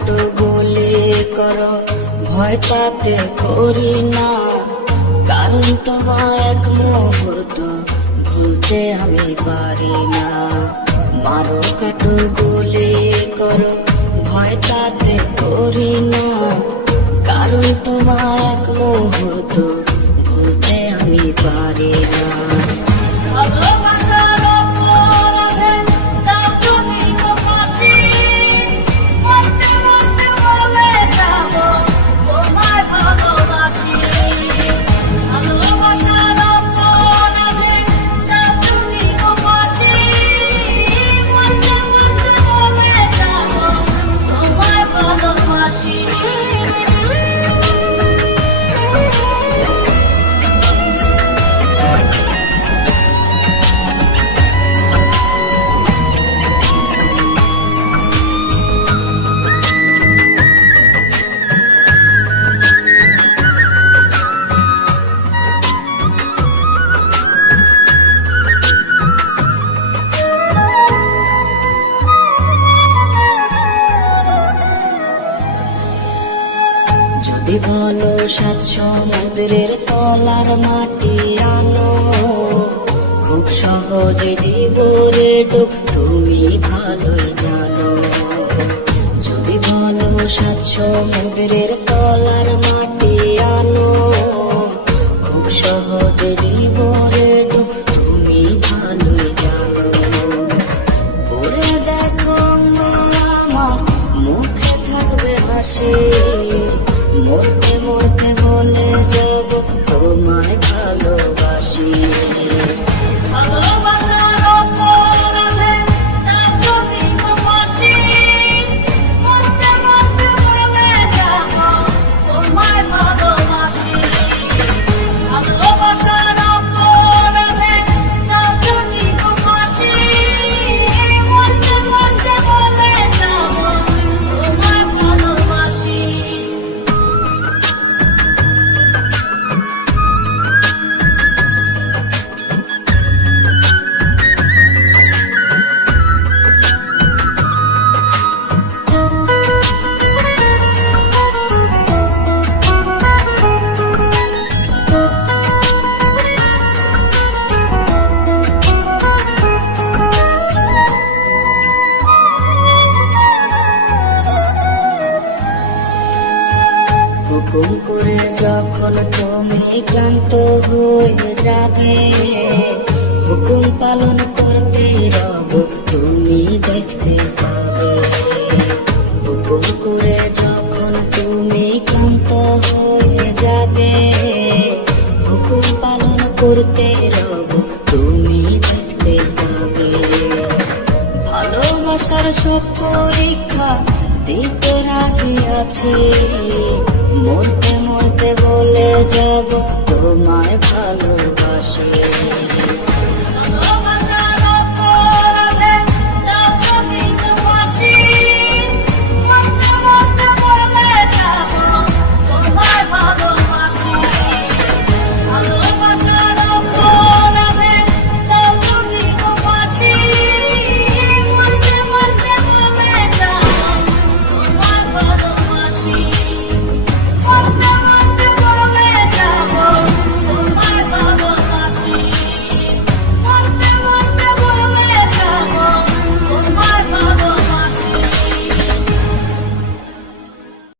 কাটো গুলি করো, ভয় তাতে করি না, কারণ তোমার এক মুহূর্ত ভুলতে আমি পারি না। মারো কাটো গুলি করো, ভয় তাতে করি না, কারণ তোমার এক মুহূর্ত ভুলতে আমি পারি না। ভালোবাসার অপরাধে দাও যদি গো ফাঁসি, মরতে মরতে বলে যাব তোমায় ভালোবাসি। ভালোবাসার অপরাধে দাও যদি গো ফাঁসি, মরতে মরতে বলে যাব তোমায় ভালোবাসি। যদি বলো ৭ সমুদ্রের তলার মাটি আনো, খুব সহজে দিব রে ডুব, তুমি ভালোই জানো। যদি বলো ৭ সমুদ্রের তলার মাটি আনো, খুব সহজে দিব রে ডুব, তুমি ভালোই জানো। পরে দেখো আমার মুখে থাকবে হাসি, মরতে মরতে বলে যাব তোমায় ভালোবাসি। ভালোবাসার অপরাধে দাও যদি গো ফাঁসি, মরতে মরতে বলে যাব তোমায় ভালোবাসি। ভালোবাসার অপরাধে দাও যদি গো ফাঁসি, মরতে মরতে বলে যাব তোমায় ভালোবাসি। হুকুম করে যখন তুমি ক্লান্ত হয়ে যাবে, হুকুম পালন করতে রব তুমি দেখতে পাবে। হুকুম করে যখন তুমি ক্লান্ত হয়ে যাবে, হুকুম পালন করতে রব তুমি দেখতে পাবে। ভালোবাসার সব পরীক্ষা দিতে রাজি আছি, মরতে মরতে বলে যাব তোমায় ভালোবাসি।